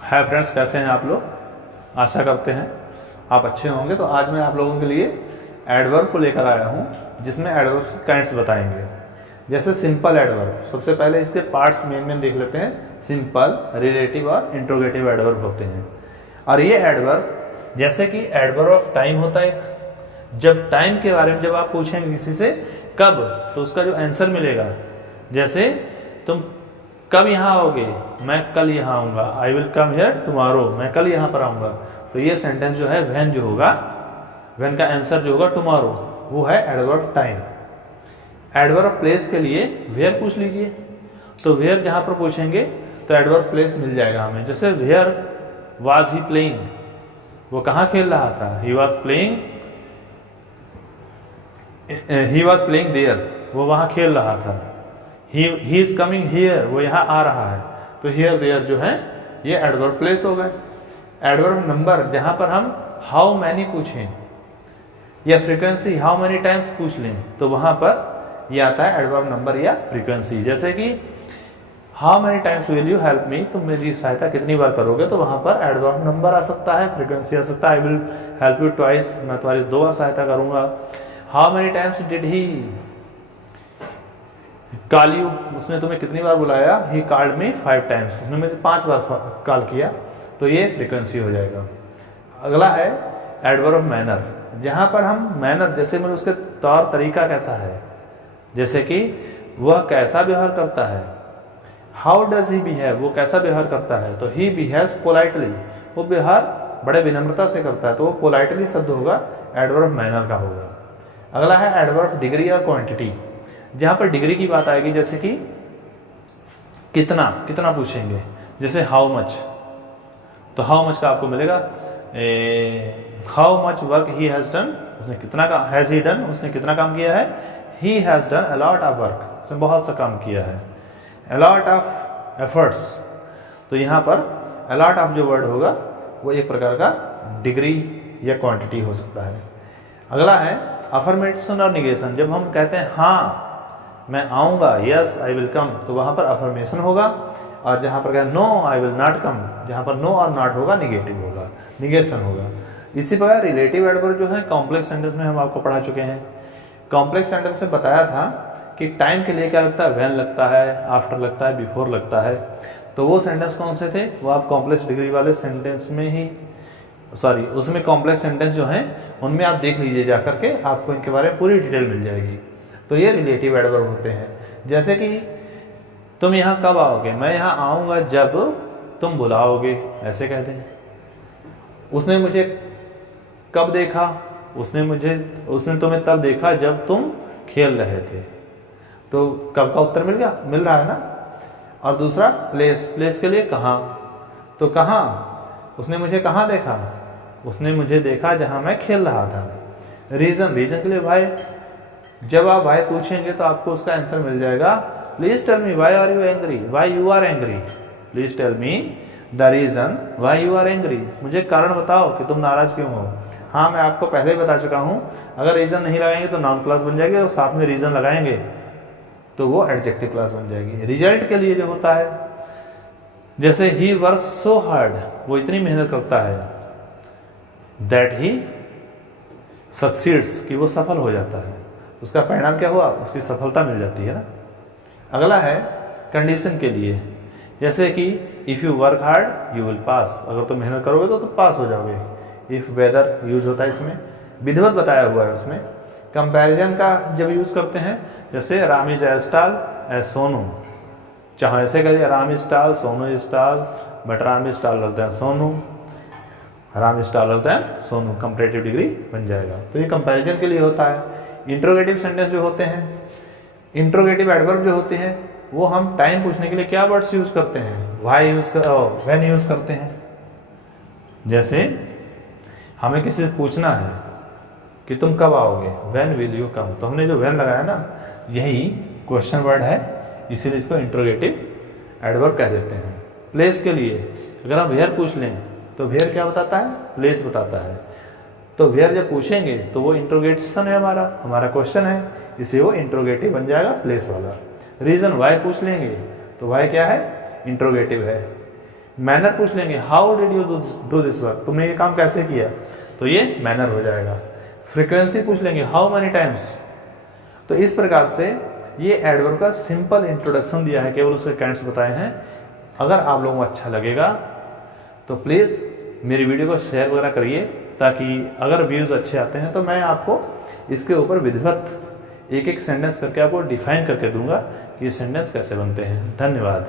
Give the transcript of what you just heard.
Hi friends, कैसे हैं आप लोग। आशा करते हैं आप अच्छे होंगे। तो आज मैं आप लोगों के लिए एडवर्ब को लेकर आया हूं, जिसमें एडवर्ब्स के काइंड्स बताएंगे। जैसे सिंपल एडवर्ब, सबसे पहले इसके पार्ट्स मेन देख लेते हैं। सिंपल, रिलेटिव और इंट्रोगेटिव एडवर्ब होते हैं। और ये एडवर्ब जैसे कि एडवर्ब ऑफ टाइम होता है, जब टाइम के बारे में जब आप पूछेंगे किसी से कब, तो उसका जो आंसर मिलेगा, जैसे तुम कब यहाँ आओगे, मैं कल यहाँ आऊँगा, I will come here tomorrow, मैं कल यहाँ पर आऊँगा। तो ये सेंटेंस जो है व्हेन जो होगा, व्हेन का आंसर जो होगा टुमारो, वो है एडवर्ब टाइम। एडवर्ब प्लेस के लिए वेयर पूछ लीजिए, तो वेयर जहाँ पर पूछेंगे तो एडवर्ब प्लेस मिल जाएगा हमें। जैसे वेयर वाज ही प्लेइंग, वो कहाँ खेल रहा था, ही वॉज प्लेइंग देयर, वो वहाँ खेल रहा था। ही इज कमिंग हियर, वो यहाँ आ रहा है। तो हियर देयर जो है ये एडवर्ब प्लेस हो गए। एडवर्ब नंबर, जहाँ पर हम हाउ मैनी पूछें या फ्रीक्वेंसी हाउ मैनी टाइम्स पूछ लें, तो वहाँ पर ये आता है एडवर्ब नंबर या फ्रीक्वेंसी। जैसे कि how many times will you help me, तुम मेरी सहायता कितनी बार करोगे, तो वहाँ पर एडवर्ब नंबर आ सकता है, फ्रीक्वेंसी आ सकता है। I will help you twice, मैं तुम्हारी 2 बार सहायता करूँगा। How many times did he call you, उसने तुम्हें कितनी बार बुलाया, ही कॉल्ड मी 5 टाइम्स, उसने मुझे 5 बार कॉल किया। तो ये फ्रीक्वेंसी हो जाएगा। अगला है एडवर्ब मैनर, जहाँ पर हम मैनर, जैसे मतलब उसके तौर तरीका कैसा है, जैसे कि वह कैसा व्यवहार करता है। हाउ डज ही बिहेव, वो कैसा व्यवहार करता है, तो ही बिहेव्स पोलाइटली, वो व्यवहार बड़े विनम्रता से करता है, तो वो पोलाइटली शब्द होगा, एडवर्ब मैनर का होगा। अगला है एडवर्ब डिग्री या क्वांटिटी, जहाँ पर डिग्री की बात आएगी, जैसे कि कितना, कितना पूछेंगे, जैसे हाउ मच, तो हाउ मच का आपको मिलेगा how much work he has done, उसने कितना का, हैज ही डन, उसने कितना काम किया है, he has done a lot of work, उसने बहुत सा काम किया है। अ लॉट ऑफ एफर्ट्स, तो यहाँ पर अ लॉट ऑफ जो वर्ड होगा वो एक प्रकार का डिग्री या क्वांटिटी हो सकता है। अगला है अफर्मेशन और निगेशन, जब हम कहते हैं हाँ मैं आऊँगा, यस आई विल कम, तो वहाँ पर अफर्मेशन होगा। और जहाँ पर no I will not come, जहाँ पर नो और नॉट होगा निगेटिव होगा, निगेशन होगा। इसी प्रकार रिलेटिव एडवर्ब जो है कॉम्प्लेक्स सेंटेंस में हम आपको पढ़ा चुके हैं। कॉम्प्लेक्स सेंटेंस में बताया था कि टाइम के लिए क्या लगता है, व्हेन लगता है, आफ्टर लगता है, बिफोर लगता है। तो वो सेंटेंस कौन से थे, वो आप कॉम्प्लेक्स डिग्री वाले सेंटेंस में ही, सॉरी उसमें कॉम्प्लेक्स सेंटेंस जो हैं उनमें आप देख लीजिए जा करके, आपको इनके बारे में पूरी डिटेल मिल जाएगी। तो ये रिलेटिव एडवर्ब होते हैं। जैसे कि तुम यहाँ कब आओगे, मैं यहाँ आऊँगा जब तुम बुलाओगे, ऐसे कहते हैं। उसने मुझे कब देखा, उसने तुम्हें तब देखा जब तुम खेल रहे थे। तो कब का उत्तर मिल रहा है ना। और दूसरा प्लेस, प्लेस के लिए कहाँ, तो कहाँ, उसने मुझे कहाँ देखा, उसने मुझे देखा जहाँ मैं खेल रहा था। रीज़न, रीज़न के लिए भाई, जब आप वाई पूछेंगे तो आपको उसका आंसर मिल जाएगा। Please tell me why are you angry, why you are angry, please tell me the reason why you are angry, मुझे कारण बताओ कि तुम नाराज क्यों हो। हाँ मैं आपको पहले ही बता चुका हूँ, अगर रीजन नहीं लगाएंगे तो नाउन क्लास बन जाएगी, और साथ में रीजन लगाएंगे तो वो एडजेक्टिव क्लास बन जाएगी। रिजल्ट के लिए जो होता है, जैसे ही वर्क सो हार्ड, वो इतनी मेहनत करता है, दैट ही सक्सीड्स, कि वो सफल हो जाता है, उसका परिणाम क्या हुआ, उसकी सफलता मिल जाती है ना। अगला है कंडीशन के लिए, जैसे कि if you work hard you will pass, अगर तुम मेहनत करोगे तो पास हो जाओगे। इफ वेदर यूज होता है इसमें, विधिवत बताया हुआ है उसमें। कंपैरिजन का जब यूज करते हैं, जैसे राम इज एज टाल एज सोनू, चाहे ऐसे करिए राम इज टाल सोनू इज टाल, बट राम इज टाल लगता है सोनू, राम इज टाल लगता है सोनू, कंपैरेटिव डिग्री बन जाएगा। तो ये कंपैरिजन के लिए होता है। इंट्रोगेटिव सेंटेंस जो होते हैं, इंट्रोगेटिव एडवर्ब जो होते हैं, वो हम टाइम पूछने के लिए क्या वर्ड्स यूज करते हैं, व्हाई यूज कर, व्हेन यूज करते हैं। जैसे हमें किसी से पूछना है कि तुम कब आओगे, व्हेन विल यू कम, तो हमने जो व्हेन लगाया ना, यही क्वेश्चन वर्ड है, इसीलिए इसको इंट्रोगेटिव एडवर्ब कह देते हैं। प्लेस के लिए अगर हम वेयर पूछ लें तो वेयर क्या बताता है, प्लेस बताता है। तो वेयर जब पूछेंगे तो वो इंट्रोगेशन है, हमारा क्वेश्चन है, इसे वो इंट्रोगेटिव बन जाएगा, प्लेस वाला। रीजन वाई पूछ लेंगे तो वाई क्या है, इंट्रोगेटिव है। मैनर पूछ लेंगे, how did you do this work, तुमने ये काम कैसे किया, तो ये मैनर हो जाएगा। फ्रीक्वेंसी पूछ लेंगे, हाउ मैनी टाइम्स। तो इस प्रकार से ये एडवर्ब का सिंपल इंट्रोडक्शन दिया है, केवल उसके कैंड्स बताए हैं। अगर आप लोगों को अच्छा लगेगा तो प्लीज़ मेरी वीडियो को शेयर वगैरह करिए, ताकि अगर व्यूज़ अच्छे आते हैं तो मैं आपको इसके ऊपर विधिवत एक एक सेंटेंस करके आपको डिफाइन करके दूंगा कि ये सेंटेंस कैसे बनते हैं। धन्यवाद।